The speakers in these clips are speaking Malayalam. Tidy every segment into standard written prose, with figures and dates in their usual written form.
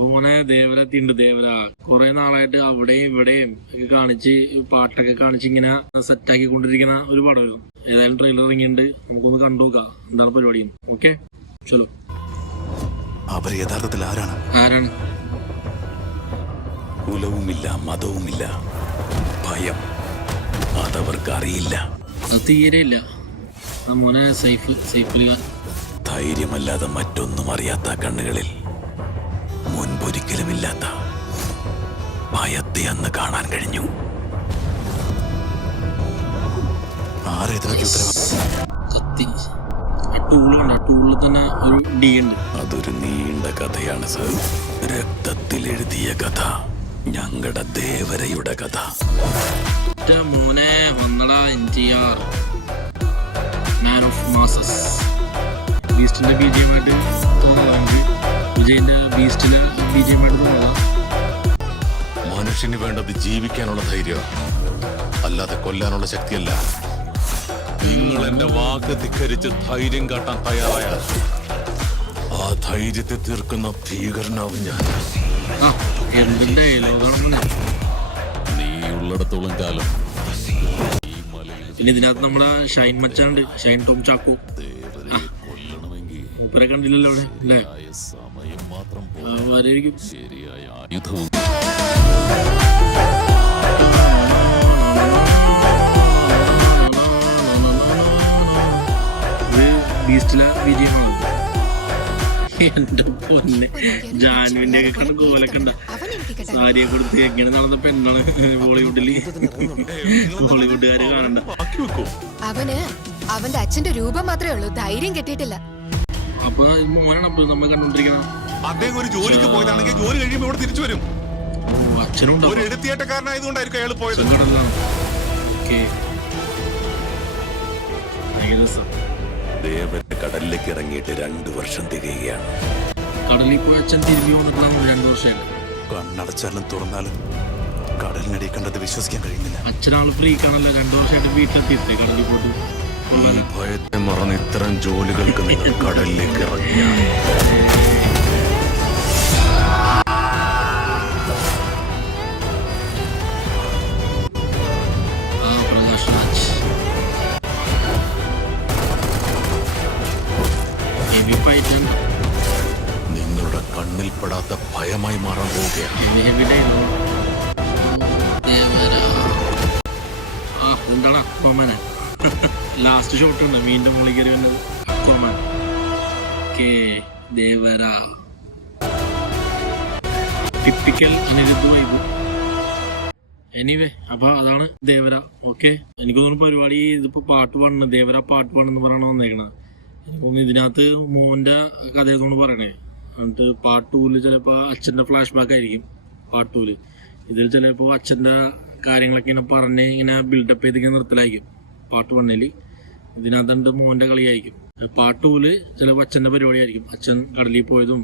അപ്പൊ മോനെ ദേവര എത്തിണ്ട്. ദേവര കുറെ നാളായിട്ട് അവിടെയും ഇവിടെയും ഒക്കെ കാണിച്ച് പാട്ടൊക്കെ കാണിച്ച് ഇങ്ങനെ സെറ്റാക്കി കൊണ്ടിരിക്കുന്ന ഒരു പടമായിരുന്നു. ഏതായാലും ട്രെയിലർ ഇറങ്ങിയിട്ടുണ്ട്, നമുക്കൊന്ന് കണ്ടുനോക്കാം എന്താണ് പരിപാടി. ഓക്കെ ചലോ. അവർ യഥാർത്ഥത്തിൽ ആരാണ്? കുലവുമില്ല, മതവുമില്ല, ഭയം അതവർക്ക് അറിയില്ല. അത് തീരെയില്ല മോനെ. സൈഫ് ധൈര്യമല്ലാതെ മറ്റൊന്നും അറിയാത്ത കണ്ണുകളിൽ മുൻപൊരിക്കലുമില്ലാത്ത ഭയത്തെ അന്ന് കാണാൻ കഴിഞ്ഞു. കത്തി ടൂളിൽ തന്നെ ഒരു ഡി ഉണ്ട്. അതൊരു നീണ്ട കഥയാണ് സർ. രക്തത്തിൽ എഴുതിയ കഥ, ഞങ്ങളുടെ ദേവരയുടെ കഥ. മോനെ വന്നടാ NTR മാൻ ഓഫ് മാസസ്. ബീസ്റ്റിന്റെ ബിജിഎമായിട്ട് തോന്നുന്നുണ്ട്. വിജയിന്റെ ബീസ്റ്റിലെ ബിജിഎമായിട്ട് തോന്നുക. മനുഷ്യന് വേണ്ടത് ജീവിക്കാനുള്ള ധൈര്യം, അല്ലാതെ കൊല്ലാനുള്ള ശക്തിയല്ല. നിങ്ങൾ എന്റെ വാക്ക് ധിക്കരിച്ച് ധൈര്യം കാട്ടാൻ തയ്യാറായാൽ ആ ധൈര്യത്തെ തീർക്കുന്ന ഭീകരനാവും ഞാൻ. നീ ഉള്ളിടത്തോളം കാലം പിന്നെ ഇതിനകത്ത് നമ്മളെ ഷൈൻ മച്ചാണ്ട്, ഷൈൻ ടോം ചാക്കോ. മൂപ്പരെ കണ്ടില്ലല്ലോ അവിടെ അല്ലേ? സമയം മാത്രം ശരിയായ ആയുധവും. ബീസ്റ്റിലെ വിജയമാണ്. എന്റെ പൊന്നെ, ജാനുവിന്റെ ഒക്കെ കണ്ട് കോലൊക്കെ ഉണ്ട. സാരിയെ കൊടുത്ത് എങ്ങനെ നടന്ന പെണ്ണാണ് ബോളിവുഡുകാര് കാണണ്ട. അവന്റെ അച്ഛന്റെ രൂപം മാത്രമേ ഉള്ളൂ, ധൈര്യം കിട്ടിയിട്ടില്ല. അപ്പൊ മോനാണ് അപ്പൊ നമ്മൾ കണ്ടോണ്ടിരിക്കണം. അദ്ദേഹം ഒരു ജോലിക്ക് പോയതാണെങ്കിൽ ജോലി കഴിയുമ്പോൾ ഇവിടെ തിരിച്ചു വരും. അച്ഛനുണ്ട്, ഒരു എടുത്തിയേട്ടക്കാരനായതുകൊണ്ടായിരിക്കും അയാൾ പോയത്. ദേവന്റെ കടലിലേക്ക് ഇറങ്ങിയിട്ട് 2 വർഷം തികയുകയാണ്. കടലിൽ പോയി അച്ഛൻ തിരിഞ്ഞു വന്നിട്ടാണ് 2 വർഷമായിട്ട്. കണ്ണടച്ചാലും തുറന്നാലും കടലിനടി കണ്ടത് വിശ്വസിക്കാൻ കഴിയുന്നില്ല. അച്ഛനാള് ഫ്രീ കാണല്ലോ, 2 വർഷമായിട്ട് വീട്ടിലെത്തിയിട്ട് കടലിൽ പോയിട്ട്. ഭയത്തെ മറന്ന് ഇത്തരം ജോലികൾക്ക് നിങ്ങൾ കടലിലേക്ക് ഇറങ്ങിയ നിങ്ങളുടെ കണ്ണിൽപ്പെടാത്ത ഭയമായി മാറാൻ പോവുകയാണ്. ലാസ്റ്റ് ഷോട്ട് ഉണ്ട്, വീണ്ടും മുളികറി വന്നത് Aquaman. Devara typical Aniruddha vibe. Anyway അപ്പൊ അതാണ് ദേവര. ഓക്കെ, എനിക്ക് തോന്നുന്നു പരിപാടി ഇതിപ്പോ പാർട്ട് 1, ദേവര പാർട്ട് 1 എന്ന് പറയണ വന്നേക്കണത്. എനിക്ക് തോന്നുന്നു ഇതിനകത്ത് മോന്റെ കഥയെന്ന് പറയണേ. എന്നിട്ട് പാർട്ട് 2 ചിലപ്പോ അച്ഛന്റെ ഫ്ലാഷ് ബാക്ക് ആയിരിക്കും. പാർട്ട് 2 ഇതിൽ ചിലപ്പോ അച്ഛന്റെ കാര്യങ്ങളൊക്കെ ഇങ്ങനെ പറഞ്ഞ് ഇങ്ങനെ ബിൽഡപ്പ് ചെയ്തിങ്ങനെ നിർത്തലായിരിക്കും. പാർട്ട് 1 ഇതിനകത്തുണ്ട് മോന്റെ കളിയായിരിക്കും. പാർട്ട് 2 ചിലപ്പോൾ അച്ഛന്റെ പരിപാടി ആയിരിക്കും. അച്ഛൻ കടലിൽ പോയതും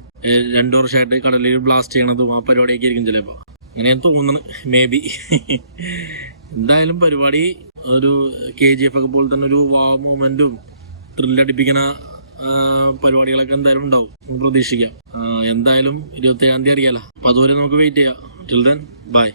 2 വർഷമായിട്ട് കടലിൽ ബ്ലാസ്റ്റ് ചെയ്യണതും ആ പരിപാടിയൊക്കെ ആയിരിക്കും ചിലപ്പോൾ. അങ്ങനെയാണ് തോന്നുന്നു, മേ ബി. എന്തായാലും പരിപാടി ഒരു KGF ഒക്കെ പോലെ തന്നെ ഒരു വാ മൂമെന്റും ത്രില്ലടിപ്പിക്കുന്ന പരിപാടികളൊക്കെ എന്തായാലും ഉണ്ടാവും, പ്രതീക്ഷിക്കാം. എന്തായാലും 27-ാം തീയതി അറിയാലോ. അപ്പൊ അതുവരെ നമുക്ക് വെയിറ്റ് ചെയ്യാം. Till then bye.